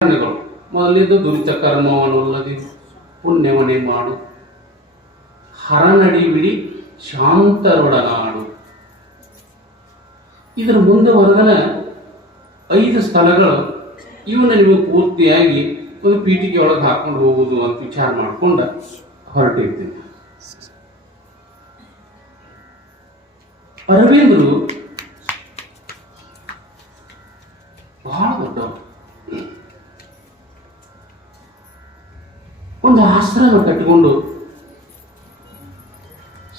ಮೊದಲಿದ್ದು ದುರಿತ ಕರ್ಮವನ್ನುಲ್ಲದಿ ಪುಣ್ಯವನೇ ಮಾಡು, ಹರನಡಿ ಬಿಡಿ ಶಾಂತರೊಡನಾಡು. ಇದರ ಮುಂದೆ ಹೊರಗನ 5 ಸ್ಥಳಗಳು ಇವನ್ನ ನಿಮಗೆ ಪೂರ್ತಿಯಾಗಿ ಒಂದು ಪೀಠಿಕೆ ಒಳಗೆ ಹಾಕೊಂಡು ಹೋಗುವುದು ಅಂತ ವಿಚಾರ ಮಾಡ್ಕೊಂಡು ಹೊರಟಿರ್ತೀನಿ. ಅರವಿಂದರು ಬಹಳ ದೊಡ್ಡವರು. ಒಂದು ಆಶ್ರಮ ಕಟ್ಟಿಕೊಂಡು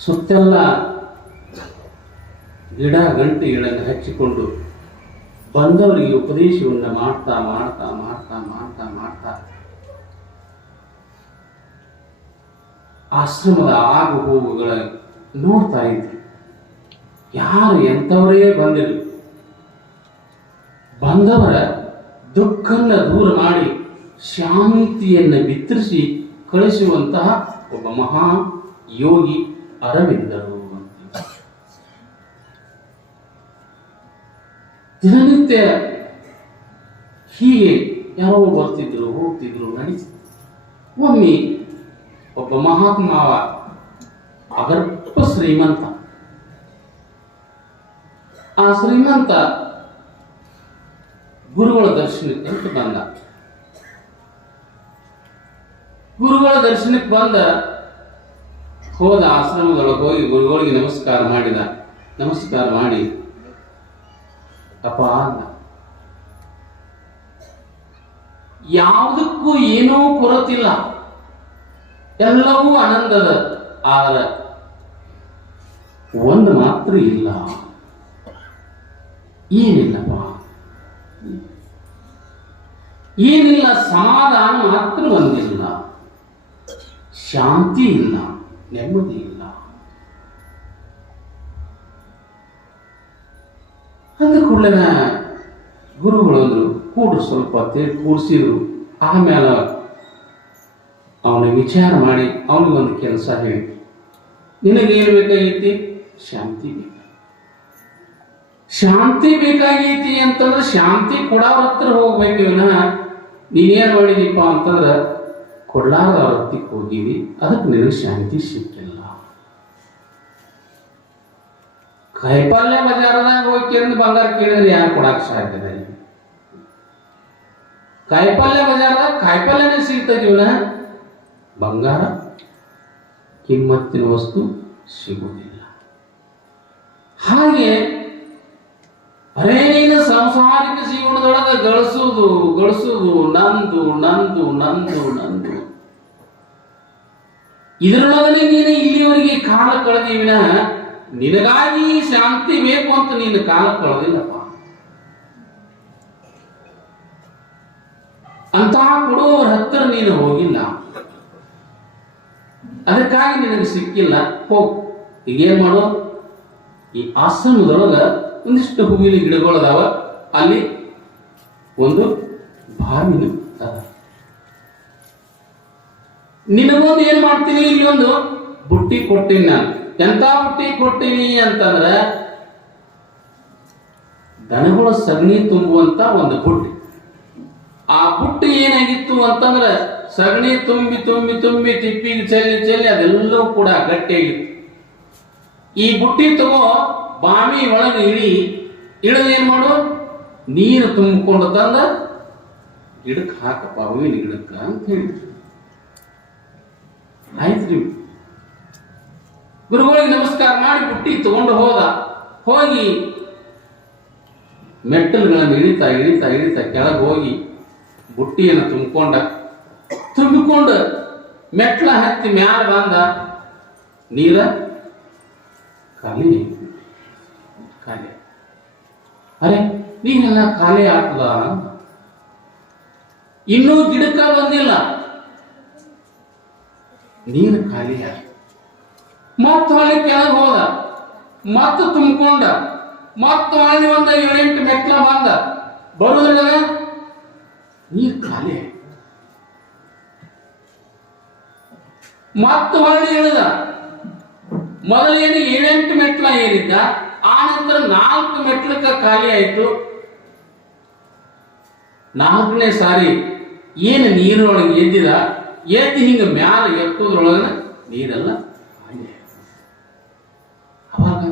ಸುತ್ತೆಲ್ಲ ಗಿಡ ಗಂಟೆಗಳನ್ನು ಹಚ್ಚಿಕೊಂಡು ಬಂದವರಿಗೆ ಉಪದೇಶವನ್ನು ಮಾಡ್ತಾ ಮಾಡ್ತಾ ಮಾಡ್ತಾ ಮಾಡ್ತಾ ಮಾಡ್ತಾ ಆಶ್ರಮದ ಆಗು ಹೋಗುಗಳ ನೋಡ್ತಾ ಇದ್ದೆ. ಯಾರು ಎಂಥವರೇ ಬಂದಿರಲಿ, ಬಂದವರ ದುಃಖನ್ನ ದೂರ ಮಾಡಿ ಶಾಂತಿಯನ್ನು ಬಿತ್ತರಿಸಿ ಕಳಿಸುವಂತಹ ಒಬ್ಬ ಮಹಾ ಯೋಗಿ ಅರವಿಂದರು. ದಿನನಿತ್ಯ ಹೀಗೆ ಯಾರೋ ಬರ್ತಿದ್ರು ಹೋಗ್ತಿದ್ರು ನಡೀತಿದ್ರು. ಒಮ್ಮೆ ಒಬ್ಬ ಮಹಾತ್ಮಾವ ಅಗರ್ಭ ಶ್ರೀಮಂತ, ಆ ಶ್ರೀಮಂತ ಗುರುಗಳ ದರ್ಶನಕ್ಕೆ ಬಂದ. ಗುರುಗಳ ದರ್ಶನಕ್ಕೆ ಬಂದ ಹೋದ ಆಶ್ರಮದೊಳಗೆ ಹೋಗಿ ಗುರುಗಳಿಗೆ ನಮಸ್ಕಾರ ಮಾಡಿದ. ನಮಸ್ಕಾರ ಮಾಡಿ ಅಪ್ಪ ಅಂದ, ಯಾವುದಕ್ಕೂ ಏನೂ ಕೊರತಿಲ್ಲ, ಎಲ್ಲವೂ ಆನಂದದ, ಆದರೆ ಒಂದು ಮಾತ್ರ ಇಲ್ಲ. ಏನಿಲ್ಲಪ್ಪ, ಏನಿಲ್ಲ, ಸಮಾಧಾನ ಮಾತ್ರ ಒಂದಿಲ್ಲ, ಶಾಂತಿ ಇಲ್ಲ, ನೆಮ್ಮದಿ ಇಲ್ಲ. ಅಂದ ಕೂಡಲೇ ಗುರುಗಳು ಅಂದ್ರು, ಕೂಡ್ರು ಸ್ವಲ್ಪ ಕೂಡಿಸಿದ್ರು. ಆಮೇಲೆ ಅವನಿಗೆ ವಿಚಾರ ಮಾಡಿ ಅವನಿಗೊಂದು ಕೆಲಸ ಹೇಳಿ, ನಿನಗೇನು ಬೇಕಾಗೈತಿ? ಶಾಂತಿ ಬೇಕು. ಶಾಂತಿ ಬೇಕಾಗೈತಿ ಅಂತಂದ್ರೆ ಶಾಂತಿ ಕೊಡೋರ ಹತ್ರ ಹೋಗ್ಬೇಕು. ವಿನಃ ನೀನೇನು ಮಾಡಿದೀಪ ಅಂತಂದ್ರೆ ಕೊಡ್ಲಾರ ಅವ್ರ ಹತ್ತಿಗೆ ಹೋಗಿವಿ, ಅದಕ್ಕೆ ನಿನಗೆ ಶಾಂತಿ ಸಿಕ್ಕಿಲ್ಲ. ಕಾಯಿಪಲ್ಯ ಬಜಾರದಾಗ ಹೋಗಿ ಕೇಳಿದ ಬಂಗಾರ ಕೇಳಿದ್ರೆ ಯಾರು ಕೊಡಕ್ಕೆ ಸಾಧ್ಯ? ಕಾಯಿಪಲ್ಯ ಬಜಾರದಾಗ ಕಾಯಿಪಲ್ಯನೇ ಸಿಗ್ತದೆ, ವಿನಃ ಬಂಗಾರ ಕಿಮ್ಮತ್ತಿನ ವಸ್ತು ಸಿಗುವುದಿಲ್ಲ. ಹಾಗೆ ಅರೇನ ಸಂಸಾರಿಕ ಜೀವನದೊಳಗೆ ಗಳಿಸುವುದು ಗಳಿಸುವುದು ನಂದು ನಂದು ನಂದು ನಂದು, ಇದರೊಳಗನೆ ನೀನು ಇಲ್ಲಿವರೆಗೆ ಕಾಲ ಕಳೆದಿವಿನ, ನಿನಗಾಗಿ ಶಾಂತಿ ಬೇಕು ಅಂತ ನೀನು ಕಾಲ ಕಳೆದಿಲ್ಲಪ್ಪ. ಅಂತಹ ಕೊಡುವವರ ಹತ್ತಿರ ನೀನು ಹೋಗಿಲ್ಲ, ಅದಕ್ಕಾಗಿ ನಿನಗೆ ಸಿಕ್ಕಿಲ್ಲ. ಹೋಗ್, ಈಗೇನ್ ಮಾಡೋ, ಈ ಆಶ್ರಮದೊಳಗ ಒಂದಿಷ್ಟು ಹೂವಿನ ಗಿಡಗಳದಾವ, ಅಲ್ಲಿ ಒಂದು ಬಾವಿನ ಅದ. ನಿನಗೊಂದು ಏನ್ ಮಾಡ್ತೀನಿ, ಇಲ್ಲಿ ಒಂದು ಬುಟ್ಟಿ ಕೊಟ್ಟಿನಿ ನಾನು. ಎಂತ ಬುಟ್ಟಿ ಕೊಟ್ಟಿನಿ ಅಂತಂದ್ರೆ ದನಗಳ ಸಗಣಿ ತುಂಬುವಂತ ಒಂದು ಬುಟ್ಟಿ. ಆ ಬುಟ್ಟಿ ಏನಾಗಿತ್ತು ಅಂತಂದ್ರೆ ಸಗಣಿ ತುಂಬಿ ತುಂಬಿ ತುಂಬಿ ತಿಪ್ಪಿಗೆ ಚೆಲ್ಲಿ ಚೆಲ್ಲಿ ಅದೆಲ್ಲವೂ ಕೂಡ ಗಟ್ಟಿಯಾಗಿತ್ತು. ಈ ಬುಟ್ಟಿ ತಗೋ, ಬಾವಿ ಒಳಗೆ ಇಳಿದು ಏನ್ ಮಾಡು, ನೀರು ತುಂಬಿಕೊಂಡು ತಂದ ಗಿಡಕ್ಕೆ ಹಾಕಪ್ಪ, ಹೂವಿನ ಗಿಡಕ್ಕ ಅಂತ ಹೇಳಿದ್ರು. ಆಯ್ತ್ರಿ, ಗುರುಗಳಿಗೆ ನಮಸ್ಕಾರ ಮಾಡಿ ಬುಟ್ಟಿ ತಗೊಂಡು ಹೋದ. ಹೋಗಿ ಮೆಟ್ಟಲುಗಳನ್ನು ಇಳಿತಾ ಇಳಿತಾ ಇಳಿತಾ ಕೆಳಗೆ ಹೋಗಿ ಬುಟ್ಟಿಯನ್ನು ತುಂಬಿಕೊಂಡು ಮೆಟ್ಲ ಹತ್ತಿ ಮ್ಯಾಲ ಬಂದ. ನೀರ ಖಾಲಿ ಖಾಲಿ. ಅರೆ, ನೀನೆಲ್ಲ ಖಾಲಿ ಆಗ್ತದ? ಇನ್ನೂ ಗಿಡಕ್ಕ ಬಂದಿಲ್ಲ, ನೀರು ಖಾಲಿ ಆಯ್ತು. ಮತ್ತ ಹೊಳ್ಳಿ ಕೆಳಗೆ ಹೋದ, ಮತ್ತ ತುಂಬಿಕೊಂಡ, ಮತ್ತ ಹೊಳ್ಳಿ ಒಂದು 7-8 ಮೆಟ್ಲ ಬಂದ. ಬರುದ್ರೊಳಗ ನೀರು ಖಾಲಿ ಆಯ್ತು. ಮತ್ತ ಹೊಳ್ಳಿ ಇಳಿದ, ಮೊದಲೇನು 7-8 ಮೆಟ್ಲ ಏರಿದ್ದ, ಆ ನಂತರ 4 ಮೆಟ್ಲಕ್ಕ ಖಾಲಿ ಆಯ್ತು. 4ನೇ ಸಾರಿ ಏನು ನೀರೊಳಗೆ ಎದ್ದಿದ, ಎದ್ದು ಹಿಂಗ ಮ್ಯಾಲ ಎತ್ತೋದ್ರೊಳಗ ನೀರೆಲ್ಲ ಅವಾಗ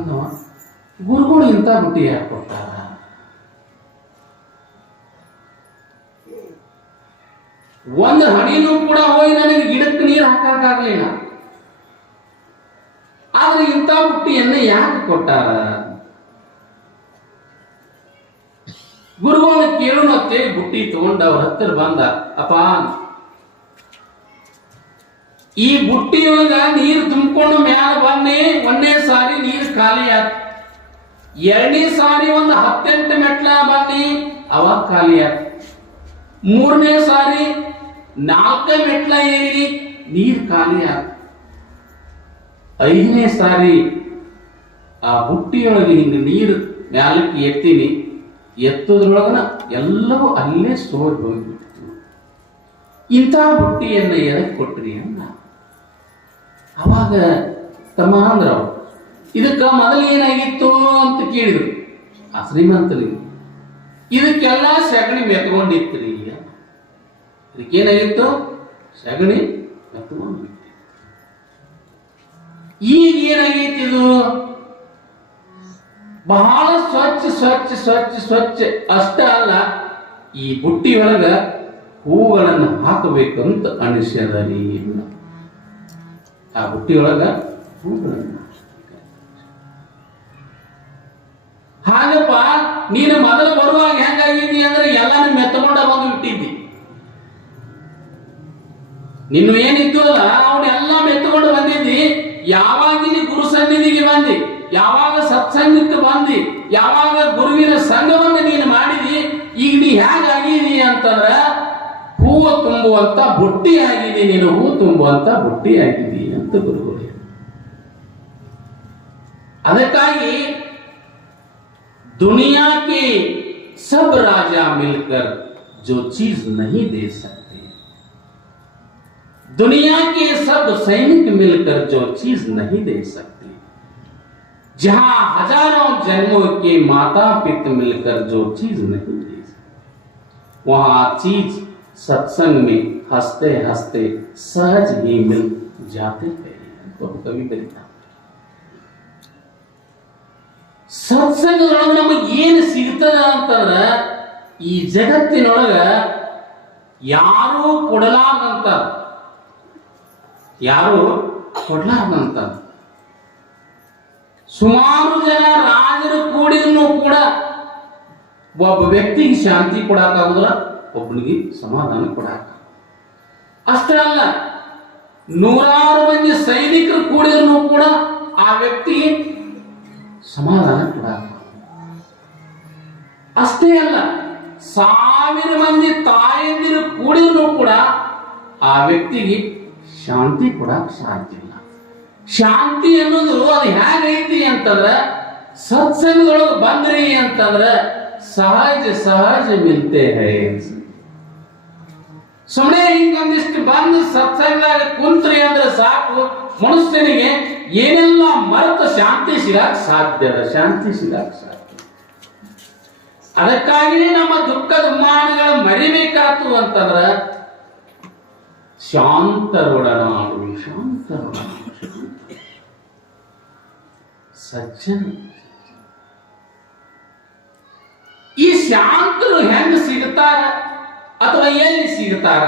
ಗುರುಗಳು ಇಂಥ ಬುಟ್ಟಿ ಯಾಕೆ ಕೊಟ್ಟಾರ? ಒಂದು ಹಣಿನೂ ಕೂಡ ಹೋಗಿ ನನಗೆ ಗಿಡಕ್ಕೆ ನೀರು ಹಾಕಕ್ಕಾಗಲಿಲ್ಲ, ಆದ್ರೆ ಇಂಥ ಬುಟ್ಟಿಯನ್ನ ಯಾಕೆ ಕೊಟ್ಟಾರ? ಗುರುಗಳನ್ನ ಕೇಳೋಣತ್ತೆ ಬುಟ್ಟಿ ತಗೊಂಡ ಅವ್ರ ಹತ್ತಿರ ಬಂದ, ಅಪ್ಪ ಈ ಬುಟ್ಟಿಯೊಳಗ ನೀರು ತುಂಬಿಕೊಂಡು ಮ್ಯಾಲ ಬಂದೆ, 1ನೇ ಸಾರಿ ನೀರು ಖಾಲಿ ಆಯ್ತು, 2ನೇ ಸಾರಿ ಒಂದು 18 ಮೆಟ್ಲ ಬಂದಿ ಅವಾಗ ಖಾಲಿ ಆಯ್ತು, 3ನೇ ಸಾರಿ 4 ಮೆಟ್ಲ ಏರಿ ನೀರು ಖಾಲಿ ಆಯ್ತು, 5ನೇ ಸಾರಿ ಆ ಬುಟ್ಟಿಯೊಳಗೆ ಹಿಂಗ ನೀರು ಮ್ಯಾಲಕ್ಕೆ ಎತ್ತೀನಿ, ಎತ್ತೋದ್ರೊಳಗನ ಎಲ್ಲವೂ ಅಲ್ಲೇ ಸೋರಿ ಹೋಗ್ಬಿಡ್ತು. ಇಂಥ ಬುಟ್ಟಿಯನ್ನ ಎದಕ್ಕೆ ಕೊಟ್ರಿ ಅನ್ನ ಅವಾಗ ತಮ್ಮ ಅಂದ್ರ ಇದಕ್ಕ ಮೊದಲು ಏನಾಗಿತ್ತು ಅಂತ ಕೇಳಿದ್ರು ಆ ಶ್ರೀಮಂತರಿಗೆ. ಇದಕ್ಕೆಲ್ಲ ಸಗಣಿ ಮೆತ್ಕೊಂಡಿತ್ರಿ. ಇದಕ್ಕೇನಾಗಿತ್ತು? ಸಗಣಿ ಮೆತ್ಕೊಂಡಿತ್ತು. ಈಗ ಏನಾಗೈತಿ? ಇದು ಬಹಳ ಸ್ವಚ್ಛ ಸ್ವಚ್ಛ ಸ್ವಚ್ಛ ಸ್ವಚ್ಛ ಅಷ್ಟ ಅಲ್ಲ, ಈ ಬುಟ್ಟಿ ಒಳಗ ಹೂಗಳನ್ನು ಹಾಕಬೇಕಂತ ಅನಿಸ್ಯದರಿ. ಆ ಬುಟ್ಟಿ ಒಳಗ ಹೂಗಳನ್ನು ಹಾಗಪ್ಪ, ನೀನು ಮೊದಲು ಬರುವಾಗ ಹೆಂಗಾಗಿದ್ದಿ ಅಂದ್ರೆ ಎಲ್ಲಾನು ಮೆತ್ತಕೊಂಡ ಬಂದು ಬಿಟ್ಟಿದ್ದಿ. ನಿನ್ನ ಏನಿತ್ತು ಅಲ್ಲ ಅವನ್ನೆಲ್ಲ ಮೆತ್ತಕೊಂಡು ಬಂದಿದ್ದಿ. ಯಾವಾಗ ನೀ ಗುರು ಸನ್ನಿಧಿಗೆ ಬಂದಿ, ಯಾವಾಗ ಸತ್ಸಂಗಕ್ಕೆ ಬಂದಿ, ಯಾವಾಗ ಗುರುವಿನ ಸಂಘವನ್ನು ನೀನು ಮಾಡಿದಿ, ಈಗ ನೀ ಹೇಗಾಗಿದಿ ಅಂತಂದ್ರ ಹೂವು ತುಂಬುವಂತ ಬುಟ್ಟಿ ಆಗಿದೆ, ನೀನು ಹೂ ತುಂಬುವಂತ ಬುಟ್ಟಿ ಆಗಿದಿ ಅಂತ ಗುರುಗಳು. ಅದಕ್ಕಾಗಿ दुनिया के सब राजा मिलकर जो चीज नहीं दे सकते, दुनिया के सब सैनिक मिलकर जो चीज नहीं दे सकते, जहां हजारों जन्मों के माता पिता मिलकर जो चीज नहीं दे सकते, वहां चीज सत्संग में हंसते हंसते सहज ही मिल जाते हैं. तो कभी कविता ಸತ್ಸಂಗದೊಳಗೆ ನಮಗೆ ಏನು ಸಿಗ್ತದ ಅಂತಂದ್ರ ಈ ಜಗತ್ತಿನೊಳಗ ಯಾರೂ ಕೊಡಲಾರ್ದಂತ, ಯಾರು ಕೊಡಲಾರ್ದಂತ ಸುಮಾರು ಜನ ರಾಜರು ಕೂಡಿದ್ರು ಕೂಡ ಒಬ್ಬ ವ್ಯಕ್ತಿಗೆ ಶಾಂತಿ ಕೊಡಕ್ಕಾಗುದಿಲ್ಲ, ಒಬ್ಬನಿಗೆ ಸಮಾಧಾನ ಕೊಡಾಕ. ಅಷ್ಟೇ ಅಲ್ಲ, 100 ಮಂದಿ ಸೈನಿಕರು ಕೂಡಿದ್ರು ಕೂಡ ಆ ವ್ಯಕ್ತಿ ಸಮಾಧಾನ ಕೊಡಾಕ. ಅಷ್ಟೇ ಅಲ್ಲ, 1000 ಮಂದಿ ತಾಯಂದಿರು ಕೂಡಿದ್ರು ಕೂಡ ಆ ವ್ಯಕ್ತಿಗೆ ಶಾಂತಿ ಕೊಡಾಕ ಸಾಧ್ಯ ಇಲ್ಲ. ಶಾಂತಿ ಅನ್ನೋದು ಅದು ಹೇಗೈತಿ ಅಂತಂದ್ರ ಸತ್ಸಂಗದೊಳಗೆ ಬಂದ್ರಿ ಅಂತಂದ್ರ ಸಹಜ ಸಹಜ ಮಿಲ್ತೆ ಹೈ. ಸುಮ್ಮನೆ ಹಿಂಗೊಂದಿಷ್ಟು ಬಂದು ಸತ್ಸಂಗದಾಗ ಕುಂತ್ರಿ ಅಂದ್ರೆ ಸಾಕು, ಮನುಷ್ಯನಿಗೆ ಏನೆಲ್ಲ ಮರೆತ ಶಾಂತಿ ಸಿಗಾಕ ಸಾಧ್ಯ, ಶಾಂತಿ ಸಿಗಾಕ ಸಾಧ್ಯ. ಅದಕ್ಕಾಗಿ ನಮ್ಮ ದುಃಖ ದುಮ್ಮಾನಗಳ ಮರಿಬೇಕಾತು ಅಂತಂದ್ರ ಶಾಂತರೊಡನಾಡು, ಶಾಂತರೊಡನಾಡು, ಸಜ್ಜನ. ಈ ಶಾಂತರು ಹೆಂಗ ಸಿಗುತ್ತಾರ ಅಥವಾ ಎಲ್ಲಿ ಸಿಗುತ್ತಾರ?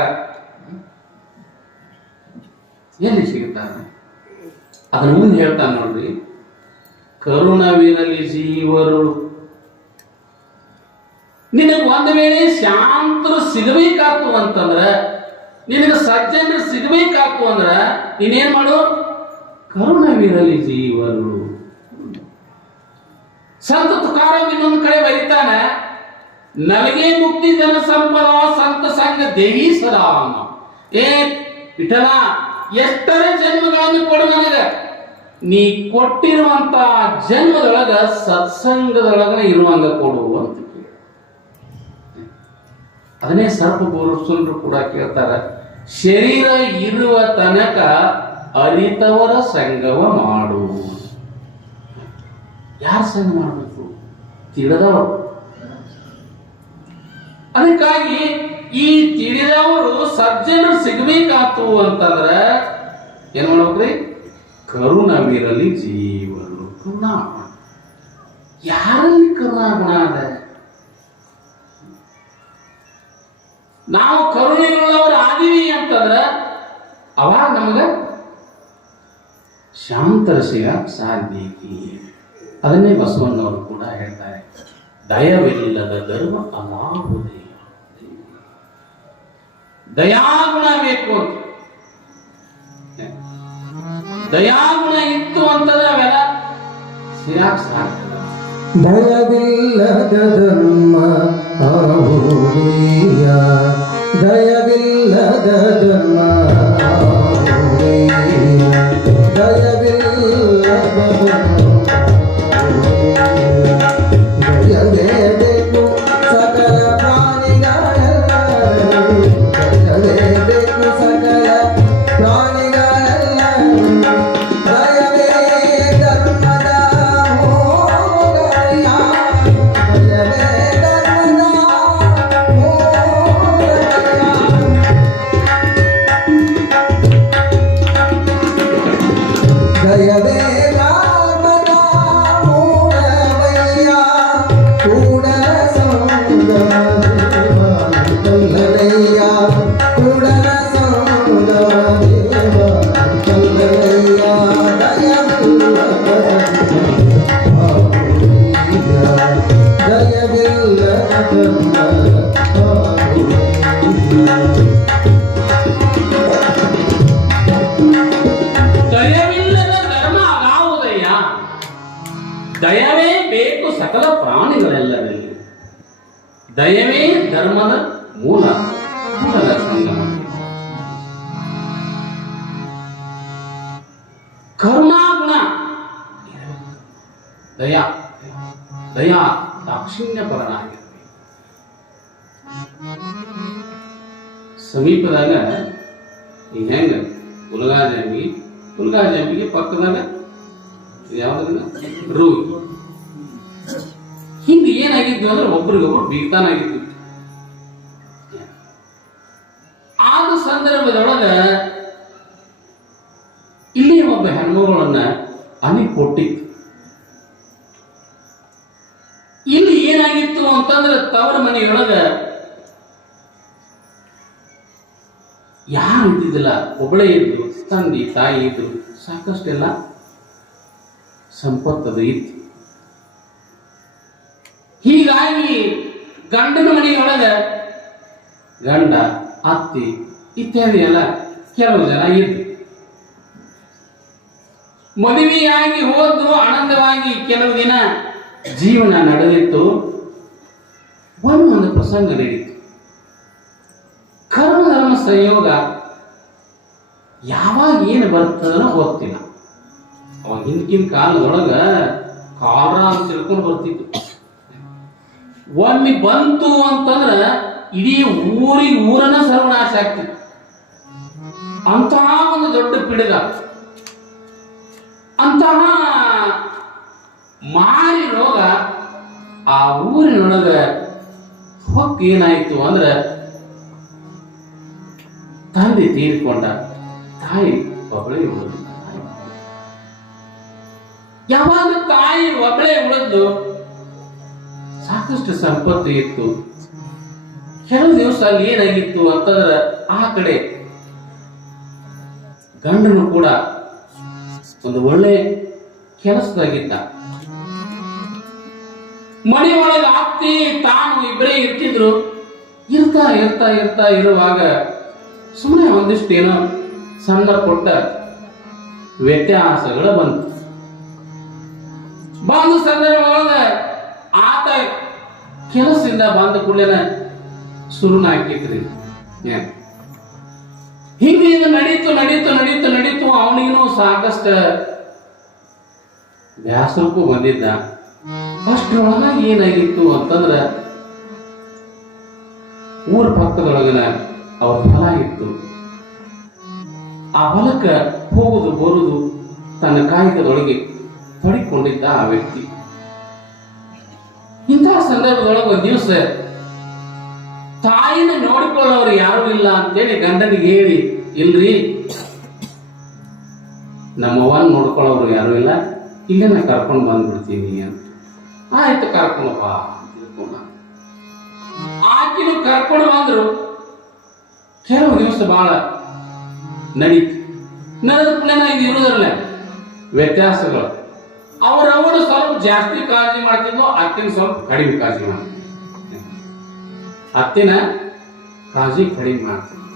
ಎಲ್ಲಿ ಸಿಗುತ್ತಾರ ಅದನ್ನ ಮುಂದೆ ಹೇಳ್ತಾನೆ ನೋಡ್ರಿ. ಕರುಣವಿರಲಿ ಜೀವರು, ನಿನಗೆ ಒಂದು ವೇಳೆ ಶಾಂತರು ಸಿಗಬೇಕಾತು ಅಂತಂದ್ರ, ನಿನಗೆ ಸಜ್ಜನರು ಸಿಗಬೇಕಾತು ಅಂದ್ರ ನೀನೇನ್ ಮಾಡು? ಕರುಣವಿರಲಿ ಜೀವರು. ಸಂತ ತುಕಾರಾಮ್ ಇನ್ನೊಂದು ಕಡೆ ಬರೀತಾನೆ, ನನಗೆ ಮುಕ್ತಿ ಜನ ಸಂಪದ ಸಂತ ಸಂಘ ದೇಹಿ ಸದಾ. ಏ ವಿಠಲ, ಎಷ್ಟರ ಜನ್ಮಗಳನ್ನು ಕೊಡು ನನಗ, ನೀ ಕೊಟ್ಟಿರುವಂತ ಜನ್ಮದೊಳಗ ಸತ್ಸಂಗದೊಳಗ ಇರುವಂಗ ಕೊಡು ಅಂತ ಕೇಳ. ಅದನ್ನೇ ಸರ್ಪ ಪುರುಷರು ಕೂಡ ಕೇಳ್ತಾರ, ಶರೀರ ಇರುವ ತನಕ ಅರಿತವರ ಸಂಗವ ಮಾಡು. ಯಾರ ಸಂಘ ಮಾಡಬೇಕು? ತಿಳಿದವರು. ಅದಕ್ಕಾಗಿ ಈ ತಿಳಿದವರು ಸಜ್ಜನರು ಸಿಗಬೇಕಾತು ಅಂತಂದ್ರೆ ಏನ್ ಮಾಡ್ಬೇಕ್ರಿ? ಕರುಣವಿರಲಿ ಜೀವರು. ಕರುಣಾಗುಣ ಯಾರಲ್ಲಿ ಕರುಣಾಗುಣ ಅದ? ನಾವು ಕರುಣೆಯುಳ್ಳವರು ಆದಿವಿ ಅಂತಂದ್ರ ಅವಾಗ ನಮಗ ಶಾಂತರ ಸಿಗಕ್ ಸಾಧ್ಯ ಐತಿ. ಅದನ್ನೇ ಬಸವಣ್ಣವರು ಕೂಡ ಹೇಳ್ತಾರೆ, ದಯವಿಲ್ಲದ ಧರ್ಮ ಅನಾಹುದಯ. ದಯಾಗುಣ ಬೇಕು ಅಂತ. ದಯಾಗುಣ ಇತ್ತು ಅಂತಂದ್ರೆ ಅವೆಲ್ಲ ಸಿಗಾಕ್ ಸಾಧ್ಯ. ದಯವಿಲ್ಲದ ಧರ್ಮ ಆಹುದಯ, ದಯವಿಲ್ಲದ ಧರ್ಮ ಆಹುದಯ, ದಯವಿಲ್ಲದ ದಯವೇಬೇಕು ಸಕಲ ಪ್ರಾಣಿಗಳೆಲ್ಲ, ದಯವೇಬೇಕು ಸಕಲ ಪ್ರಾಣಿಗಳೆಲ್ಲ, ದಯವೇ ಧರ್ಮದ ಮೂಲ, ದಯವೇ ಧರ್ಮದ ಮೂಲ. ದಯವೇ ಧರ್ಮದ ಮೂಲವಯ್ಯ, ಕೂಡಲ ಸಂಗಮ ಕಲ್ಲಯ್ಯ, ಕೂಡಲ ಸಂಗಮ ಕಲ್ಲಯ್ಯ, ದಯವಿಲ್ಲದ ದಯವಿಲ್ಲದ ಧರ್ಮ ಅನಾಹುದಯ. ದಯವೇ ಬೇಕು ಸಕಲ ಪ್ರಾಣಿಗಳೆಲ್ಲರಲ್ಲಿ. ದಯವೇ ಧರ್ಮದ ಮೂಲ, ಕೂಡಲ ಸಂಗಮ. ಕರುಣಾಗುಣ, ದಯಾ ದಯಾ ದಾಕ್ಷಿಣ್ಯಪರನಾಗಿರ್ಬೇಕು. ಸಮೀಪದಾಗ ಈಗ ಹೆಂಗ ಹುಲ್ಗಾಜಂಬಿಗೆ ಪಕ್ಕದಾಗ ಯಾವ್ದ್ರಿಂದ ರೂಗಿ. ಹಿಂಗೆ ಏನಾಗಿದ್ದು ಅಂದ್ರೆ ಒಬ್ರಿಗೊಬ್ರು ಬೀಗ್ತಾನಾಗಿದ್ದು. ಆದ ಸಂದರ್ಭದೊಳಗ ಇಲ್ಲಿ ಒಬ್ಬ ಹೆಣ್ಮಗಳನ್ನ ಅನಿ ಕೊಟ್ಟಿತ್ತು. ಇಲ್ಲಿ ಏನಾಗಿತ್ತು ಅಂತಂದ್ರೆ ತವರ ಮನೆಯೊಳಗ ಯಾರು ಇದ್ದಿದ್ದಿಲ್ಲ, ಒಬ್ಬಳೇ ಇದ್ರು. ತಂದೆ ತಾಯಿ ಇದ್ರು, ಸಾಕಷ್ಟೆಲ್ಲ ಸಂಪತ್ತದ ಇತ್ತು. ಹೀಗಾಗಿ ಗಂಡನ ಮನೆಯೊಳಗ ಗಂಡ, ಅತ್ತಿ ಇತ್ಯಾದಿ ಎಲ್ಲ ಕೆಲವು ಜನ ಇದ್ರು. ಮದುವೆಯಾಗಿ ಹೋದ್ದು ಆನಂದವಾಗಿ ಕೆಲವು ದಿನ ಜೀವನ ನಡೆದಿತ್ತು. ಒಂದು ಪ್ರಸಂಗ ನಡೀತು. ಕರ್ಮ ಧರ್ಮ ಸಂಯೋಗ ಯಾವಾಗ ಏನು ಬರ್ತದನೋ ಗೊತ್ತಿಲ್ಲ. ಅವಾಗ ಹಿಂದಿನ ಕಾಲದೊಳಗ ಕಾಲ ಅಂತ ತಿಳ್ಕೊಂಡು ಬರ್ತಿತ್ತು. ಒಮ್ಮೆ ಬಂತು ಅಂತಂದ್ರ ಇಡೀ ಊರನ್ನ ಸರ್ವನಾಶ ಆಗ್ತಿತ್ತು. ಅಂತಹ ಒಂದು ದೊಡ್ಡ ಪಿಡುಗ, ಅಂತಹ ಮಾರಿ ರೋಗ ಆ ಊರಿನೊಳಗ ಹೊಕ್ಕ ಏನಾಯ್ತು ಅಂದ್ರೆ ತಂದೆ ತೀರಿಕೊಂಡ, ತಾಯಿ ಒಬ್ಬಳೇ ಉಳಿದ. ಯಾವಾಗ ತಾಯಿ ಒಬ್ಬಳೇ ಉಳಿದ್ಲು, ಸಾಕಷ್ಟು ಸಂಪತ್ತು ಇತ್ತು. ಕೆಲವು ದಿವಸ ಅಲ್ಲಿ ಏನಾಗಿತ್ತು ಅಂತಂದ್ರೆ ಆ ಕಡೆ ಗಂಡನು ಕೂಡ ಒಂದು ಒಳ್ಳೆ ಕೆಲಸದಾಗಿದ್ದ. ಮನೆಯೊಳಗೆ ಅತ್ತಿ ತಾನು ಇಬ್ಬರೇ ಇರ್ತಿದ್ರು. ಇರ್ತಾ ಇರ್ತಾ ಇರ್ತಾ ಇರುವಾಗ ಸುಮ್ಮನೆ ಒಂದಿಷ್ಟು ಏನೋ ಸಣ್ಣ ಪುಟ್ಟ ವ್ಯತ್ಯಾಸಗಳು ಬಂತು. ಬಂದ ಸಂದರ್ಭದೊಳಗ ಆತ ಕೆಲಸದಿಂದ ಬಂದ ಕೂಡಲೇನ ಸುರುನ ಹಾಕಿದ್ರಿ. ಹಿಂಗೆ ಇದು ನಡೀತು ನಡೀತು ನಡೀತು ನಡೀತು. ಅವನಿಗೂ ಸಾಕಷ್ಟು ಬ್ಯಾಸರಕ್ಕೂ ಬಂದಿದ್ದ. ಅಷ್ಟರೊಳಗಾಗಿ ಏನಾಗಿತ್ತು ಅಂತಂದ್ರ ಊರ ಪಕ್ಕದೊಳಗನ ಅವ್ರ ಹೊಲ ಇತ್ತು. ಆ ಹೊಲಕ್ಕ ಹೋಗುದು ಬರುದು ತನ್ನ ಕಾಯಕದೊಳಗೆ ತೊಡಿಕೊಂಡಿದ್ದ ಆ ವ್ಯಕ್ತಿ. ಇಂತಹ ಸಂದರ್ಭದೊಳಗೆ ಒಂದು ದಿವಸ ತಾಯಿನ ನೋಡಿಕೊಳ್ಳೋರು ಯಾರು ಇಲ್ಲ ಅಂತೇಳಿ ಗಂಡನಿಗೆ ಹೇಳಿ, ಇಲ್ರಿ ನಮ್ಮವ್ವನ್ ನೋಡ್ಕೊಳ್ಳೋರು ಯಾರು ಇಲ್ಲ, ಇಲ್ಲೇ ನಾ ಕರ್ಕೊಂಡು ಬಂದ್ಬಿಡ್ತೀನಿ ಅಂತ. ಆಯ್ತು ಕರ್ಕೊಂಡಪ್ಪ ತಿಳ್ಕೊಂಡ. ಆಕಿನ ಕರ್ಕೊಂಡು ಬಂದ್ರು. ಕೆಲವು ದಿವಸ ಬಹಳ ನಡೀತು. ನಡೆದ ಪ್ಲೇನ ಇದು ಇರುವುದರಲ್ಲ ವ್ಯತ್ಯಾಸಗಳು. ಅವರವರು ಸ್ವಲ್ಪ ಜಾಸ್ತಿ ಕಾಳಜಿ ಮಾಡ್ತಿದ್ವು, ಅತ್ತಿನ ಸ್ವಲ್ಪ ಕಡಿಮೆ ಕಾಳಜಿ ಮಾಡ್ತಿದ್ವು. ಅತ್ತಿನ ಕಾಳಜಿ ಕಡಿಮೆ ಮಾಡ್ತಿದ್ವು.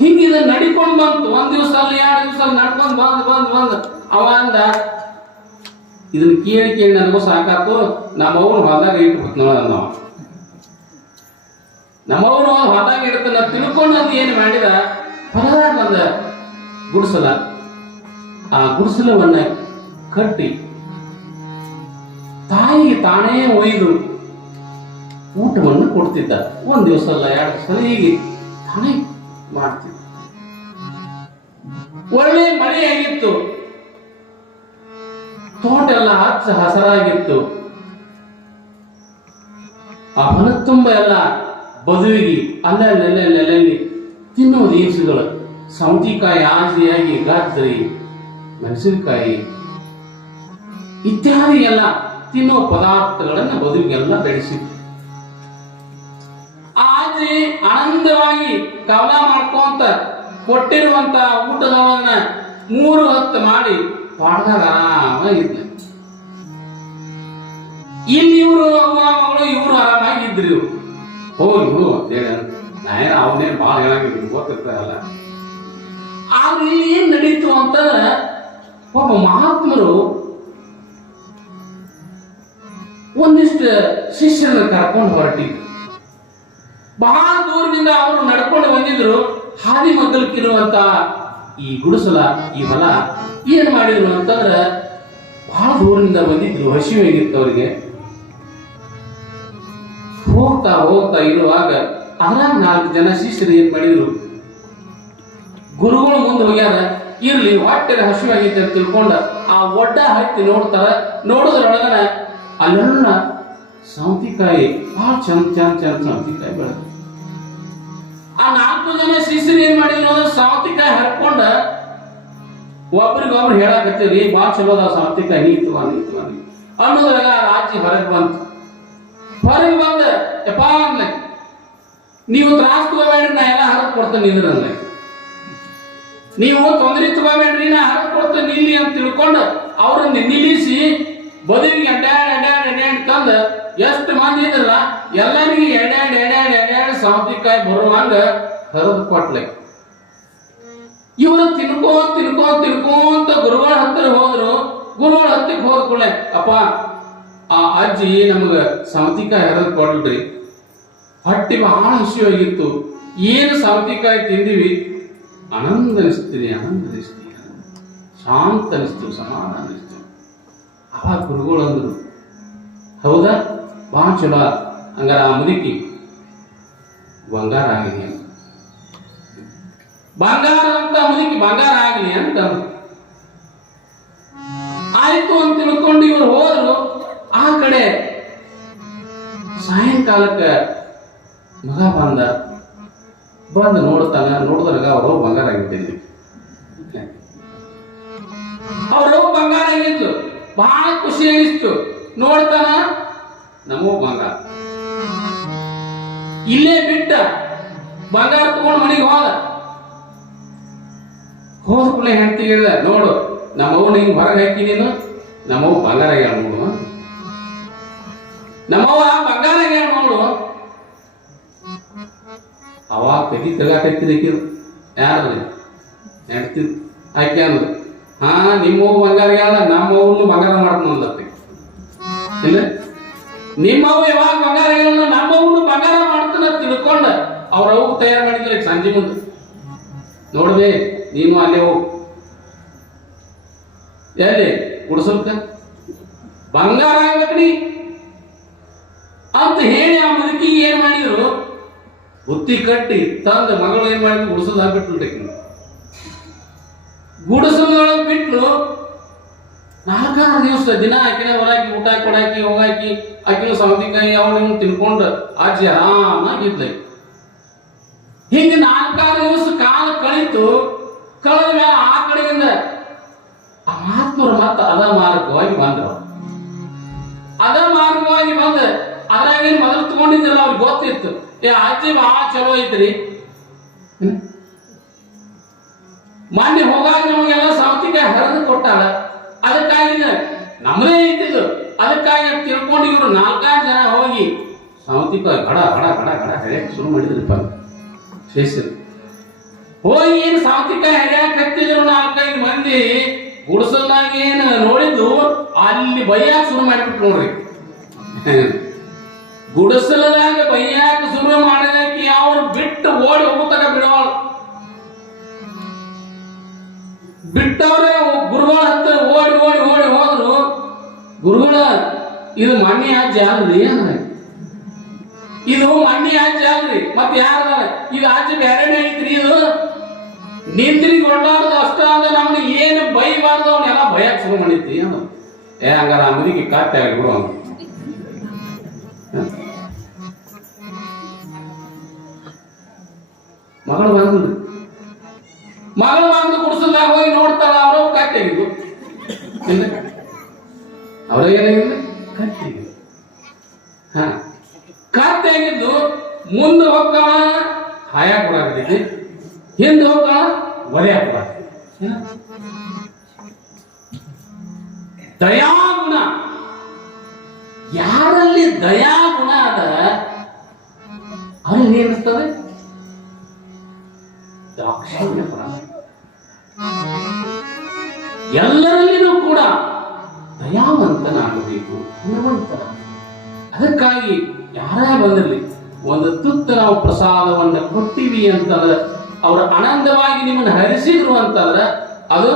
ಹಿಂಗಿದ ನಡಿಕೊಂಡು ಬಂತು. ಒಂದ್ ದಿವಸ ಅಲ್ಲಿ 2 ದಿವಸ ಅಲ್ಲಿ ನಡ್ಕೊಂಡು ಬಂದ್ ಅವ ಅಂದ, ಇದನ್ನ ಕೇಳಿ ನನಗೂ ಸಾಕಾತು, ನಮ್ಮವ್ರು ಹೊಲದಾಗ ಇಟ್ಬಿಟ್ಟು ನೋಡಂದವ. ನಮ್ಮವ್ರು ಹೊಲದಾಗ ಇಡ್ತಾನ ತಿಳ್ಕೊಂಡು ಅದು ಏನು ಮಾಡಿದ, ಹೊಲದಾಗ ಬಂದ ಗುಡಿಸಲ, ಆ ಗುಡಿಸಲವನ್ನ ಕಟ್ಟಿ ತಾಯಿಗೆ ತಾನೇ ಒಯ್ದು ಊಟವನ್ನು ಕೊಡ್ತಿದ್ದ. ಒಂದ್ ದಿವಸ ಅಲ್ಲ 2 ದಿವಸ ಹೀಗೆ ತಾನೇ ಮಾಡ್ತಿದ್ದ. ಒಳ್ಳೆ ಮಳೆ ಆಗಿತ್ತು, ತೋಟ ಎಲ್ಲ ಹಚ್ಚ ಹಸರಾಗಿತ್ತು. ಆ ಹೊಲದ ತುಂಬ ಎಲ್ಲ ಬದುವಿಗೆ ಅಲ್ಲಲ್ಲಿ ತಿನ್ನೋದು ಈಸುಗಳು, ಸೌತಿಕಾಯಿ, ಆಜಿಯಾಗಿ, ಗಾತ್ರಿ, ಮೆಣಸಿನಕಾಯಿ ಇತ್ಯಾದಿ ಎಲ್ಲ ತಿನ್ನುವ ಪದಾರ್ಥಗಳನ್ನು ಬದುವಿಗೆಲ್ಲ ಬೆಳೆಸಿದ್ರು. ಆಜಿ ಆನಂದವಾಗಿ ಕವಲ ಮಾಡ್ಕೊಂತ ಕೊಟ್ಟಿರುವಂತ ಊಟದವನ್ನ 3 ಹೊತ್ತು ಮಾಡಿ ಪಾಡ್ದಾಗ ಆರಾಮಾಗಿದ್ದ. ಇಲ್ಲಿ ಇವರು ಅವ್ವ ಮಗಳು ಇವರು ಆರಾಮಾಗಿದ್ರು. ಇವ್ರು ಹೋಗಿ ನಾಯನ ಅವನೇ ಭಾಳ ಹೇಳಂಗಿದ್ರು, ಗೊತ್ತಿರ್ತಾರಲ್ಲ. ಆದ್ರೆ ಇಲ್ಲಿ ಏನ್ ನಡೀತು ಅಂತಂದ್ರ, ಒಬ್ಬ ಮಹಾತ್ಮರು ಒಂದಿಷ್ಟು ಶಿಷ್ಯರನ್ನ ಕರ್ಕೊಂಡು ಹೊರಟಿದ್ರು. ಬಹಳ ದೂರದಿಂದ ಅವರು ನಡ್ಕೊಂಡು ಬಂದಿದ್ರು. ಹಾದಿ ಮಗ್ಗಲಕ್ಕಿರುವಂತ ಈ ಗುಡಿಸಲ, ಈ ಹೊಲ ಏನ್ ಮಾಡಿದ್ರು ಅಂತಂದ್ರ, ಬಹಳ ದೂರದಿಂದ ಬಂದಿದ್ರು, ಹಸಿವಾಗಿತ್ತು ಅವರಿಗೆ. ಹೋಗ್ತಾ ಇರುವಾಗ ಅದ್ರಾಗ 4 ಜನ ಶಿಷ್ಯರು ಏನ್ ಮಾಡಿದ್ರು, ಗುರುಗಳು ಮುಂದೆ ಹೋಗ್ಯಾರ, ಇರ್ಲಿ ಹೊಟ್ಟೆ ಹಸಿವಾಗೈತೆ ಅಂತ ತಿಳ್ಕೊಂಡ ಆ ಒಡ್ಡ ಹತ್ತಿ ನೋಡ್ತಾರ. ನೋಡೋದ್ರೊಳಗನ ಅಲ್ಲೆಲ್ಲ ಸೌತಿಕಾಯಿ, ಬಹಳ ಚಂದ ಸೌತಿಕಾಯಿ ಬೆಳೆದ. ಆ 4 ಜನ ಶಿಷ್ಯರು ಏನ್ ಮಾಡಿದ್ರು, ಸೌತಿಕಾಯಿ ಹರ್ಕೊಂಡ ಒಬ್ರಿಗೊಬ್ರು ಹೇಳಕತ್ತೀರಿ, ಬಹಳ ಚಲೋ ಅದಾವ ಸೌತಿಕಾಯಿ, ನೀತುವ ಅನ್ನೋದ್ರಾಗ ರಾಜಿ ಹೊರಗೆ ಬಂತು. ಹೊರಗೆ ಬಂದ ಯಪ್ಪ ಅಂದ, ನೀವು ತ್ರಾಸ ತಗೋಬೇಡ್ರಿ, ನಾ ಎಲ್ಲ ಹರಕ್ ಕೊಡ್ತೇನೆ ನಿಂದ್ರ ಅಂದ. ನೀವು ತೊಂದರೆ ತಗೋಬೇಡ್ರಿ, ನಾ ಹರಕ್ ಕೊಡ್ತೇನೆ ನಿಲ್ಲಿ ಅಂತ ತಿಳ್ಕೊಂಡು ಅವ್ರನ್ನ ನಿಲ್ಲಿಸಿ ಬದುವಿಗೆ ಅಡ್ಡಾಡಿ ತಂದ ಎಷ್ಟು ಮಂದಿ ಇದ್ರಲ್ಲ ಎಲ್ಲರಿಗೆ ಎಡ್ಯಾಡಿ ಸೌತಿಕಾಯಿ ಬರುವಂಗ ಹರಿದು ಕೊಟ್ಲೆ. ಇವರು ತಿನ್ಕೋಂತ ಗುರುಗಳ ಹತ್ತಿರ ಹೋದ್ರು. ಗುರುಗಳ ಹತ್ತಿರ ಹೋದ ಕೂಡಲೇ, ಅಪ್ಪ ಆ ಅಜ್ಜಿ ನಮಗ ಸೌತಿಕಾಯಿ ಹರಿದು ಕೊಡ್ಲ್ರಿ, ಹೊಟ್ಟೆ ಬಹಳ ಹಸಿವಾಗಿತ್ತು, ಏನು ಸೌತಿಕಾಯಿ ತಿಂದಿವಿ, ಆನಂದ ಅನಿಸ್ತೀರಿ, ಶಾಂತ ಅನಿಸ್ತೀವಿ, ಸಮಾಧಾನ ಅನಿಸ್ತೀವಿ. ಅವಾಗ ಗುರುಗಳು ಅಂದ್ರು, ಹೌದಾ ಬಹಳ ಚಲೋ, ಹಂಗಾರ ಆ ಮುದುಕಿ ಬಂಗಾರ ಆಗಲಿ ಅಂತ, ಬಂಗಾರ ಅಂತ ಮುದುಕಿ ಬಂಗಾರ ಆಗಲಿ ಅಂತ ಆಯ್ತು ಅಂತ ತಿಳ್ಕೊಂಡು ಇವರು ಹೋದ್ರು. ಆ ಕಡೆ ಸಾಯಂಕಾಲಕ್ಕೆ ಮಗ ಬಂದು ನೋಡಿದ್ರಾಗ ಅವ್ರ ಬಂಗಾರ ಆಗಿಬಿಟ್ಟಿದ್ವಿ. ಅವ್ರ ಬಂಗಾರ ಆಗಿತ್ತು, ಬಹಳ ಖುಷಿ ಆಗಿತ್ತು. ನೋಡ್ತಾನ ನಮೋ ಬಂಗಾರ, ಇಲ್ಲೇ ಬಿಟ್ಟ ಬಂಗಾರ ತಗೊಂಡು ಮನೆಗೆ ಹೋದ ಕೂಡಲೇ ಹೆಂಡತಿ ಹೇಳಿದ, ನೋಡು ನಮ್ಮವ್ವ ಹಿಂಗ್ ಹೊರಗೆ ಹಾಕಿ, ನೀನು ನಮ್ಮವ್ವ ಬಂಗಾರ ಆಗ್ಯಾಳ ನೋಡು, ನಮ್ಮವ್ವ ಬಂಗಾರ ಆಗ್ಯಾಳ ನೋಡು. ಅವಾಗ ತೆಗಾಕತ್ತಿದ್ರು ಯಾರು ಹೆಂಡತಿ ಆಕೆ ಅನ್ನೋದು, ಹಾ ನಿಮ್ಮವ್ವ ಬಂಗಾರ ಆಗ್ಯಾಳ, ನಮ್ಮವ್ವನು ಬಂಗಾರ ಮಾಡ್ತಾನ ಅಂದತ್ತೆ. ಇಲ್ಲ ನಿಮ್ಮವ್ವ ಯಾವಾಗ ಬಂಗಾರ ಆಗ್ಯಾಳ, ನಮ್ಮವ್ವನು ಬಂಗಾರ ಮಾಡ್ತಾನ ತಿಳ್ಕೊಂಡ ಅವ್ರ ಅವ್ವ ತಯಾರು ಮಾಡಿದ್ರೆ ಸಂಜೆ ಮುಂದೆ, ನೋಡ್ದೆ ನೀನು ಅಲ್ಲೇ ಹೋಗು, ಎಲ್ಲಿ ಗುಡಿಸಲ್ಕ ಬಂಗಾರ ಆಗ್ಬೇಕ್ರಿ ಅಂತ ಹೇಳಿ ಆ ಮುದುಕಿಗೆ ಏನ್ ಮಾಡಿದ್ರು, ಬುತ್ತಿ ಕಟ್ಟಿ ತಂದ ಮಗಳು ಏನ್ ಮಾಡಿದ್ರು, ಗುಡಿಸಲ್ ಹಾಕ್ಬಿಟ್ಲು. ಗುಡಿಸಲೊಳಗೆ ಬಿಟ್ಲು. 4-6 ದಿವಸ ದಿನ ಆಕಿನ ಹೊರಾಕಿ ಊಟ ಕೊಡಾಕಿ ಹೋಗಾಕಿ ಆಕಿನ ಸೌತಿಕಾಯಿ ಅವನಿಗೆ ತಿನ್ಕೊಂಡು ಅಜ್ಜಿ ಆರಾಮಾಗಿದ್ಲೆ. ಹಿಂಗೆ 4-6 ದಿವಸ ಕಾಲ ಕಳಿತು. ಕಳೆದ ಮೇಲೆ ಆ ಕಡೆಯಿಂದ ಆ ಮಹಾತ್ಮರು ಮತ್ತೆ ಅದ ಮಾರ್ಗವಾಗಿ ಬಂದ್ರು. ಅದ ಮಾರ್ಗವಾಗಿ ಬಂದ ಅದ್ರಾಗೇನು ಮೊದಲು ತಗೊಂಡಿದ್ದಿಲ್ಲ, ಅವ್ರಿಗೆ ಗೊತ್ತಿತ್ತು. ಅಜ್ಜಿ ಬಹಳ ಚಲೋ ಐತ್ರಿ, ಮೊನ್ನೆ ಹೋಗಾಗ ನಮಗೆಲ್ಲ ಸೌತಿಕಾಯಿ ಹರಿದು ಕೊಟ್ಟಾಳ, ಅದಕ್ಕಾಗಿ ನಮ್ಮದೇ ಐತಿದ್ದು, ಅದಕ್ಕಾಗಿ ತಿಳ್ಕೊಂಡು ಇವರು 4-5 ಜನ ಹೋಗಿ ಸೌತಿಕಾಯಿ ಗಡ ಗಡ ಗಡ ಗಡ ಹರಿಯಕ್ಕೆ ಶುರು ಮಾಡಿದ್ರಪ್ಪ. ಶೇಷರು ಹೋಗಿ ಏನು ಸೌತಿಕಾಯಿ ಹರಿಯಾಕ ಹತ್ತಿದ್ರು 4-5 ಮಂದಿ ಗುಡಿಸಲ್ನಾಗ ಏನು ನೋಡಿದ್ದು ಅಲ್ಲಿ ಬೈಯಾಕ ಶುರು ಮಾಡಿಬಿಟ್ಟು ನೋಡ್ರಿ. ಗುಡಿಸಲದಾಗ ಬೈಯಾಕ ಶುರು ಮಾಡಿದಾಕಿ ಅವ್ರು ಬಿಟ್ಟು ಓಡಿ ಹೋಗುತ್ತಾಗ ಬಿಡೋಳು. ಬಿಟ್ಟವ್ರೆ ಗುರುಗಳ ಹತ್ರ ಓಡಿ ಓಡಿ ಓಡಿ ಹೋದ್ರು. ಗುರುಗಳ ಇದು ಮಣ್ಣಿ ಅಜ್ಜಿ ಅಲ್ರಿ ಅಂದ್ರೆ, ಇದು ಮಣ್ಣಿ ಅಜ್ಜಿ ಅಲ್ರಿ, ಮತ್ತೆ ಯಾರ ಇದು ಅಜ್ಜಿ ಬೇರೆನೇ ಐತ್ರಿ, ಇದು ನಿಂದ್ರಿ ಕೊಂಡಾಡ್ದು ಅಷ್ಟ ಅಂದ್ರೆ ನಮ್ಗೆ ಏನು ಬೈಬಾರ್ದು ಅವನ್ನೆಲ್ಲ ಭಯಕ್ಕೆ ಶುರು ಮಾಡಿದ್ರಿ ಅವ. ಹಂಗಾರ ಅಮ್ಮನಿಗೆ ಕಾಟೆ ಆಗಿಬಿಡು ಅವನು. ಮಗಳು ಬಂದು ಗುಡಿಸಲ್ದಾಗ ಹೋಗಿ ನೋಡ್ತಾಳ, ಅವರು ಕಾಟೆಗಿದ್ದು ಅವ್ರೇನಾಗಿಲ್ಲ ಕಾಟೆಗಿದ್ದು. ಕಾಟೆಗಿದ್ದು ಮುಂದೆ ಹೋಗ್ತಾಳ ಹಾಯ ಕೊಡಾಕತೈತಿ, ಹಿಂದೆ ಹೋಗ್ತಾಳ ಒಲೆಯ ಕೊಡಾಕತೈತಿ. ದಯಾಗುಣ, ಯಾರಲ್ಲಿ ದಯಾಗುಣ ಅದ ಅವ್ರಿಗೆ ಏನಿಸ್ತದೆ? ದಾಕ್ಷಿಣ್ಯ ಗುಣ. ಎಲ್ಲರಲ್ಲಿನೂ ಕೂಡ ದಯಾವಂತನಾಗಬೇಕು, ಗುಣವಂತನ. ಅದಕ್ಕಾಗಿ ಯಾರೇ ಬಂದಿರಲಿ ಒಂದು ತುತ್ತು ನಾವು ಪ್ರಸಾದವನ್ನು ಕೊಟ್ಟಿವಿ ಅಂತಂದ್ರೆ, ಅವರು ಆನಂದವಾಗಿ ನಿಮ್ಮನ್ನು ಹರಿಸಿದ್ರು ಅಂತಂದ್ರೆ ಅದು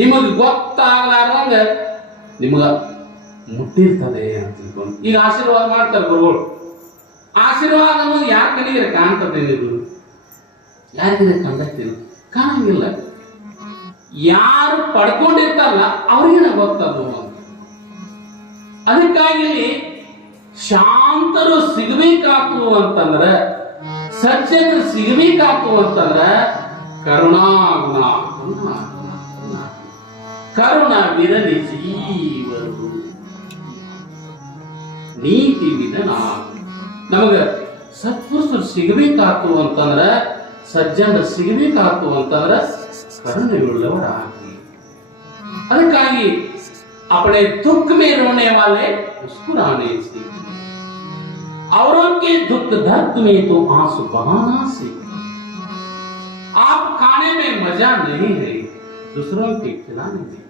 ನಿಮಗೆ ಗೊತ್ತಾಗಲಾರ್ದಂಗ ನಿಮಗ ಮುಟ್ಟಿರ್ತದೆ ಅಂತ ತಿಳ್ಕೊಂಡು. ಈಗ ಆಶೀರ್ವಾದ ಮಾಡ್ತಾರೆ ಗುರುಗಳು. ಆಶೀರ್ವಾದ ಅನ್ನೋದು ಯಾರ ಕಡೆಗೆ ಕಾಣ್ತದೆ? ನೀವು ಯಾರಿಗಿದೆ ಕಂಡಕ್ತಿಲ್ಲ, ಕಾಣಂಗಿಲ್ಲ. ಯಾರು ಪಡ್ಕೊಂಡಿರ್ತಾರಲ್ಲ ಅವ್ರಿಗೆ ಗೊತ್ತದು. ಅದಕ್ಕಾಗಿ ಶಾಂತರು ಸಿಗಬೇಕಾತು ಅಂತಂದ್ರೆ, ಸಜ್ಜನರು ಸಿಗಬೇಕಾತು ಅಂತಂದ್ರೆ ಕರುಣಾಗುಣ, ಕರುಣ ವಿರಲಿ ಜೀವರು ನೀತಿ ವಿಧನ. ನಮಗ ಸತ್ಪುರುಷರು ಸಿಗಬೇಕಾತು ಅಂತಂದ್ರೆ, ಸಜ್ಜನರು ಸಿಗಬೇಕಾತು ಅಂತಂದ್ರೆ ಕರುಣೆಯುಳ್ಳವರಾಗಿ. ಅದಕ್ಕಾಗಿ अपने दुख में रोने वाले मुस्कुराने सीखे, औरों के दुख दर्द में तो आंसू बहाना सीखे। आप खाने में मजा नहीं है, दूसरों के खिलाने में।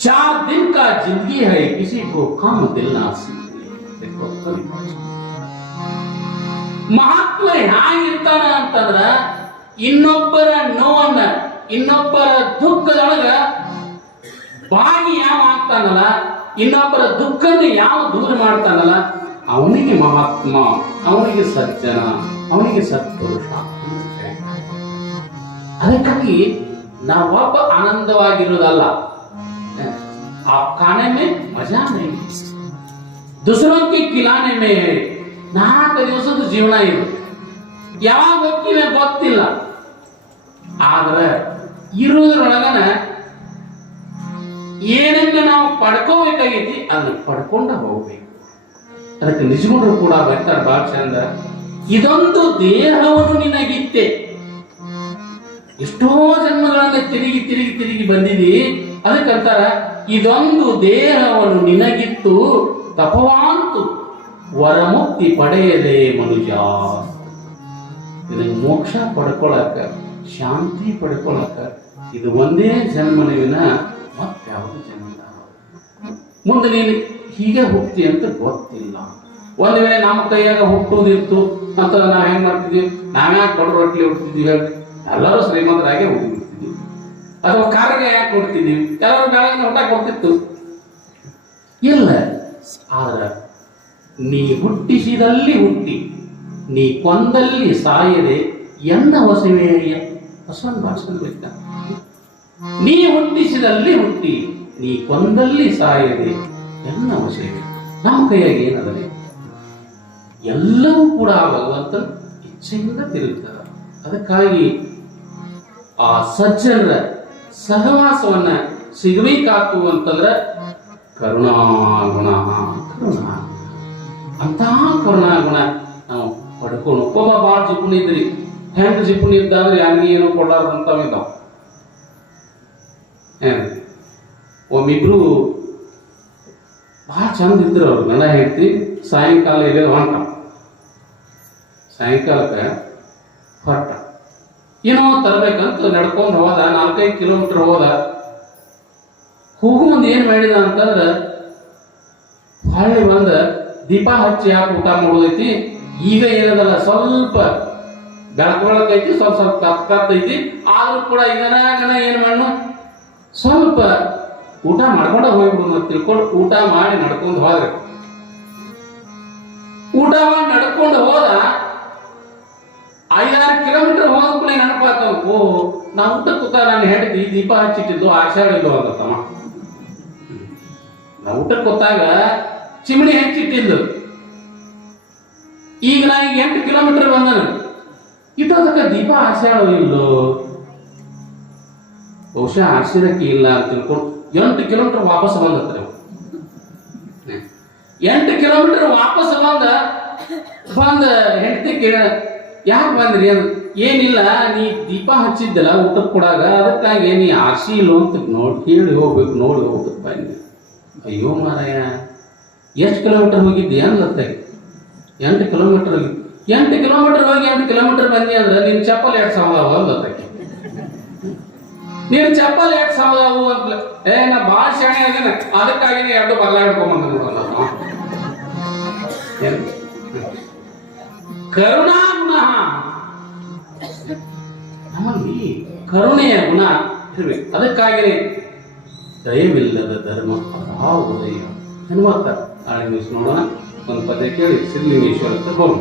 4 दिन का जिंदगी है, किसी को कम दिल ना सीखे। देखो कवि ಮಹಾತ್ಮ ಹೇಗಿರ್ತಾನ ಅಂತಂದ್ರ, ಇನ್ನೊಬ್ಬರ ನೋವನ್ನ, ಇನ್ನೊಬ್ಬರ ದುಃಖದೊಳಗ ಬಾಗಿ ಯಾವ ಆಗ್ತಾನಲ್ಲ, ಇನ್ನೊಬ್ಬರ ದುಃಖನ ಯಾವ ದೂರ ಮಾಡ್ತಾನಲ್ಲ, ಅವನಿಗೆ ಮಹಾತ್ಮ, ಅವನಿಗೆ ಸಜ್ಜನ, ಅವನಿಗೆ ಸತ್ಪುರುಷ. ಅದಕ್ಕಾಗಿ ನಾವೊಬ್ಬ ಆನಂದವಾಗಿರೋದಲ್ಲ, आप खाने में मजा नहीं, दूसरों के खिलाने में है. 4 ದಿವಸದ ಜೀವನ ಇದು, ಯಾವಾಗ ಹೋಗ್ತೀವಿ ಗೊತ್ತಿಲ್ಲ. ಆದ್ರೆ ಇರೋದ್ರೊಳಗನ ಏನನ್ನ ನಾವು ಪಡ್ಕೋಬೇಕಾಗೈತಿ ಅದನ್ನ ಪಡ್ಕೊಂಡ ಹೋಗ್ಬೇಕು. ಅದಕ್ಕೆ ನಿಜಗುಣರು ಕೂಡ ಬರ್ತಾರೆ ಬಹಳ ಚಂದ. ಇದೊಂದು ದೇಹವನ್ನು ನಿನಗಿತ್ತೆ, ಎಷ್ಟೋ ಜನ್ಮಗಳನ್ನ ತಿರುಗಿ ತಿರುಗಿ ತಿರುಗಿ ಬಂದಿದಿ. ಅದಕ್ಕಂತಾರ ಇದೊಂದು ದೇಹವನ್ನು ನಿನಗಿತ್ತು ತಪವಾಂತು ವರಮುಕ್ತಿ ಪಡೆಯದೆ ಮನುಜ. ಇದನ್ನು ಮೋಕ್ಷ ಪಡ್ಕೊಳಕ, ಶಾಂತಿ ಪಡ್ಕೊಳಕ ಇದು ಒಂದೇ ಜನ್ಮನವಿನ ಮತ್ತೆ ಯಾವುದು ಜನ್ಮ. ಮುಂದೆ ನೀನು ಹೀಗೆ ಹೋಗ್ತಿ ಅಂತ ಗೊತ್ತಿಲ್ಲ. ಒಂದು ವೇಳೆ ನಮ್ಮ ಕೈಯಾಗ ಹುಟ್ಟುವುದಿತ್ತು ಅಂತ ನಾವ್ ಹೆಂಗ್ ಮಾಡ್ತಿದ್ವಿ? ನಾವ್ಯಾಕೆ ಬಡ ರೊಟ್ಲಿ ಹುಟ್ಟಿದ್ವಿ ಹೇಳಿ? ಎಲ್ಲರೂ ಶ್ರೀಮಂತರಾಗೆ ಹುಟ್ಟಿಬಿಡ್ತಿದ್ವಿ. ಅಥವಾ ಕಾರ್ಗೆ ಯಾಕೆ ಹುಡ್ತಿದ್ವಿ? ಎಲ್ಲರೂ ಬೆಳಗಿನ ಊಟ ಕೊಡ್ತಿತ್ತು ಇಲ್ಲ. ಆದ್ರೆ ನೀ ಹುಟ್ಟಿಸಿದಲ್ಲಿ ಹುಟ್ಟಿ, ನೀ ಕೊಂದಲ್ಲಿ ಸಾಯದೆ ಎನ್ನ ಹೊಸವೇಯ ಹೊಸ ಭಾಷೆ. ನೀ ಹುಟ್ಟಿಸಿದಲ್ಲಿ ಹುಟ್ಟಿ, ನೀ ಕೊಂದಲ್ಲಿ ಸಾಯದೆ ಎನ್ನ ವಶಕ್ಕೆ. ನಮ್ಮ ಕೈಯಾಗಿ ಏನದಲಿ ಎಲ್ಲವೂ ಕೂಡ ಭಗವಂತನ ಇಚ್ಛೆಯಿಂದ ತಿರುಗ್ತದ. ಅದಕ್ಕಾಗಿ ಆ ಸಜ್ಜನರ ಸಹವಾಸವನ್ನ ಸಿಗಬೇಕಾತು ಅಂತಂದ್ರೆ ಕರುಣಾಗುಣ ಅಂತ ಕರುಣಾಗುಣ ನಾವು ಪಡ್ಕೊಂಡು. ಒಬ್ಬ ಭಾಳ ಜಿಪುಣಿ ಇದ್ರಿ, ಹೆಂಗ್ ಜಿಪುಣಿ ಇದ್ದಂದ್ರೆ ಯಾರಿಗೂ ಏನೋ ಕೊಡಾರ್ದಂತಾವ ಇದ್ದಾವ. ಒಮ್ಮಿಬ್ರು ಭಾಳ ಚಂದ ಇದ್ರು ಅವ್ರು ಗಂಡ ಹೆಂಡತಿ. ಸಾಯಂಕಾಲ ಇದೆ ಹೊಂಟ, ಸಾಯಂಕಾಲಕ್ಕೆ ಹೊರಟ ಏನೋ ತರ್ಬೇಕಂತ ನಡ್ಕೊಂಡು ಹೋದ. 4-5 ಕಿಲೋಮೀಟರ್ ಹೋದ. ಹೋಗು ಮುಂದೆ ಏನ್ ಮಾಡಿದ ಅಂತಂದ್ರ ಹೊಳ್ಳಿ ಬಂದ ದೀಪ ಹಚ್ಚಿ ಯಾಕೆ ಊಟ ಮಾಡೋದೈತಿ, ಈಗ ಏನದಲ್ಲ ಸ್ವಲ್ಪ ಬೆಳಕೈತಿ, ಸ್ವಲ್ಪ ಸ್ವಲ್ಪ ಕತ್ತೈತಿ, ಆದ್ರೂ ಕೂಡ ಇದನ್ನ ಏನ್ ಮಾಡು ಸ್ವಲ್ಪ ಊಟ ಮಾಡ್ಕೊಂಡ ಹೋಗ್ಬಿಡು ಅಂತ ತಿಳ್ಕೊಂಡು ಊಟ ಮಾಡಿ ನಡ್ಕೊಂಡು ಹೋದ್ರೆ. ಊಟ ಮಾಡಿ ನಡ್ಕೊಂಡು ಹೋದ. 5-6 ಕಿಲೋಮೀಟರ್ ಹೋದ ಕೂಡ ನೆನಪಾಗ್ತಾವ, ಓ ನಾ ಊಟ ಕೂತ ನಾನು ಹೆಂಡತಿ ದೀಪ ಹಚ್ಚಿಟ್ಟಿದ್ದು ಆಷಾಢಿದ್ದು ಅಂತಮ್ಮ. ನಾ ಊಟಕ್ಕೆ ಕೂತಾಗ ಚಿಮಣಿ ಹಚ್ಚಿಟ್ಟಿದ್ದು. ಈಗ ನಾ 8 ಕಿಲೋಮೀಟರ್ ಬಂದನು, ಇಟ್ಟೋದಕ್ಕೆ ದೀಪ ಆಷಾಢ ಇಲ್ಲೋ, ಬಹುಶಃ ಆಶ್ಚರ್ಯಕ್ಕೆ ಇಲ್ಲ ಅಂತ ತಿಳ್ಕೊಂಡು 8 ಕಿಲೋಮೀಟರ್ ವಾಪಸ್ ಬಂದತ್ರಿ. 8 ಕಿಲೋಮೀಟರ್ ವಾಪಸ್ ಬಂದ ಹೆಂಡತಿ ಕೇಳ, ಯಾಕೆ ಬಂದ್ರಿ ಅಂತ. ಏನಿಲ್ಲ, ನೀ ದೀಪ ಹಚ್ಚಿದ್ದಲ್ಲ ಊಟಕ್ಕೆ ಕೊಡಾಗ, ಅದಕ್ಕಾಗಿ ನೀ ಆರ್ಸಿ ಇಲ್ಲೋ ಅಂತ ಹೇಳಿ ಹೋಗ್ಬೇಕು, ನೋಡಿ ಹೋಗ್ಬೇಕು ಬಂದಿ. ಅಯ್ಯೋ ಮಾರಾಯ, ಎಷ್ಟು ಕಿಲೋಮೀಟರ್ ಹೋಗಿದ್ದಿ ಅನ್ಲತ್ತೆ. 8 ಕಿಲೋಮೀಟರ್ ಹೋಗಿ 8 ಕಿಲೋಮೀಟರ್ ಹೋಗಿ 8 ಕಿಲೋಮೀಟರ್ ಬಂದಿ ಅಂದ್ರೆ ನಿನ್ ಚಪ್ಪಲ್ 2 ಸಾವಿರ ಅನ್ಲತ್ತೆ. ನೀನು ಚಪ್ಪಲ್ 2 ಸಾವಿರ ಅಂತ, ನಾ ಭಾಳ ಶಾಣೆ ಆಗೇನ, ಅದಕ್ಕಾಗಿ 2 ಬಲ್ಲ ಹಿಡ್ಕೊಂಬಂದ ನೋಡಲ್ಲ. ಕರುಣಾಗುಣ, ನಮ್ಮಲ್ಲಿ ಕರುಣೆಯ ಗುಣ ಇರ್ಬೇಕು. ಅದಕ್ಕಾಗಿ ದಯವಿಲ್ಲದ ಧರ್ಮ ಅದಾ ಉದಯ ಎನ್ನುವಂತ ನಾಳೆ ನ್ಯೂಸ್ ನೋಡೋಣ. ಒಂದು ಪದ್ಯ ಕೇಳಿ ಸಿದ್ಧಲಿಂಗೇಶ್ವರ ಹೋಗೋಣ.